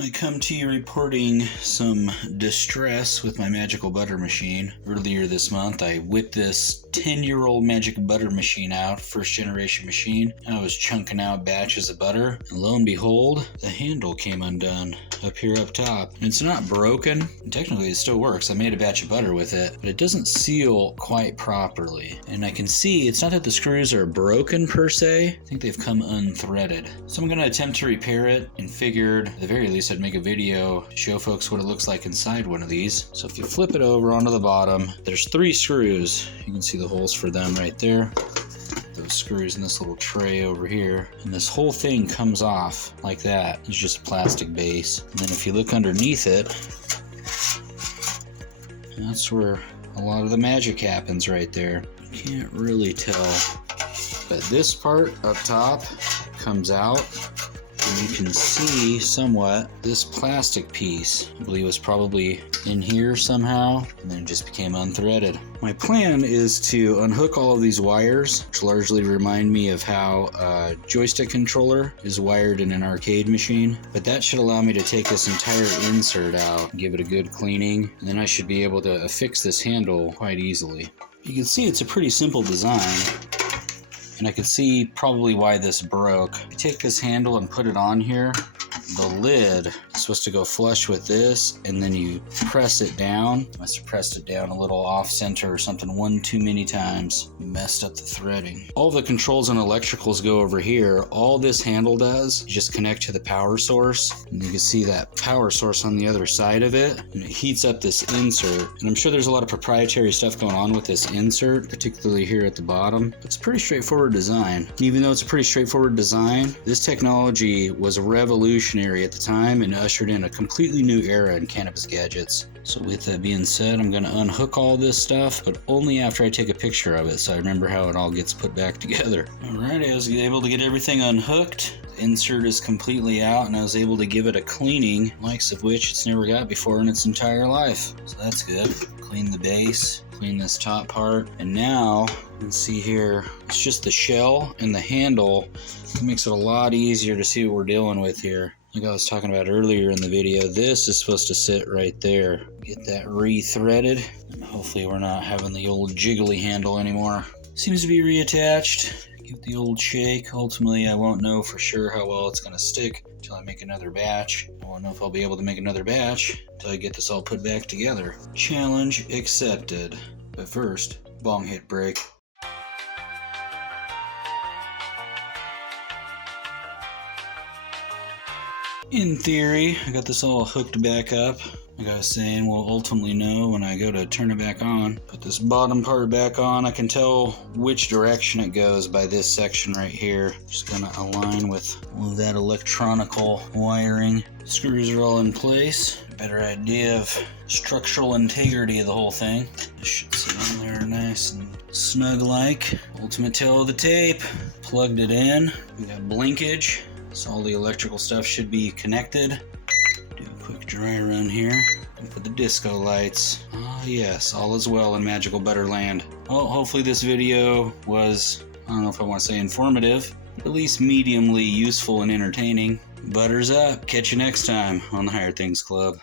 I come to you reporting some distress with my magical butter machine. Earlier this month, I whipped this 10-year-old magic butter machine out, first generation machine. I was chunking out batches of butter, and lo and behold, the handle came undone up here up top. And it's not broken. Technically, it still works. I made a batch of butter with it, but it doesn't seal quite properly. And I can see it's not that the screws are broken per se. I think they've come unthreaded. So I'm going to attempt to repair it, and figured at the very least I'd make a video to show folks what it looks like inside one of these. So if you flip it over onto the bottom, there's 3 screws. You can see the holes for them right there. Those screws in this little tray over here, and this whole thing comes off like that. It's just a plastic base, and then if you look underneath it, that's where a lot of the magic happens right there. You can't really tell, but this part up top comes out, and you can see somewhat this plastic piece. I believe it was probably in here somehow, and then it just became unthreaded. My plan is to unhook all of these wires, which largely remind me of how a joystick controller is wired in an arcade machine. But that should allow me to take this entire insert out, give it a good cleaning, and then I should be able to affix this handle quite easily. You can see it's a pretty simple design, and I can see probably why this broke. You take this handle and put it on here. The lid is supposed to go flush with this, and then you press it down. Must have pressed it down a little off center or something one too many times. Messed up the threading. All the controls and electricals go over here. All this handle does is just connect to the power source. And you can see that power source on the other side of it. And it heats up this insert. And I'm sure there's a lot of proprietary stuff going on with this insert, particularly here at the bottom. It's a pretty straightforward design. And even though it's a pretty straightforward design, this technology was revolutionary at the time and ushered in a completely new era in cannabis gadgets. So with that being said, I'm going to unhook all this stuff, but only after I take a picture of it so I remember how it all gets put back together. Alright, I was able to get everything unhooked. The insert is completely out, and I was able to give it a cleaning, likes of which it's never got before in its entire life. So that's good. Clean the base, clean this top part, and now you can see here it's just the shell and the handle. It makes it a lot easier to see what we're dealing with here. Like I was talking about earlier in the video, this is supposed to sit right there. Get that re-threaded, and hopefully we're not having the old jiggly handle anymore. Seems to be reattached. Give it the old shake. Ultimately, I won't know for sure how well it's going to stick until I make another batch. I won't know if I'll be able to make another batch until I get this all put back together. Challenge accepted. But first, bong hit break. In theory, I got this all hooked back up. Like I was saying, we'll ultimately know when I go to turn it back on. Put this bottom part back on. I can tell which direction it goes by this section right here. Just gonna align with all of that electronical wiring. Screws are all in place. Better idea of structural integrity of the whole thing. This should sit on there nice and snug like. Ultimate tail of the tape. Plugged it in. We got blinkage. So all the electrical stuff should be connected. Do a quick dry run here. And put the disco lights. Ah yes, all is well in Magical Butter Land. Well, hopefully this video was, I don't know if I want to say informative, but at least mediumly useful and entertaining. Butter's up. Catch you next time on the Higher Things Club.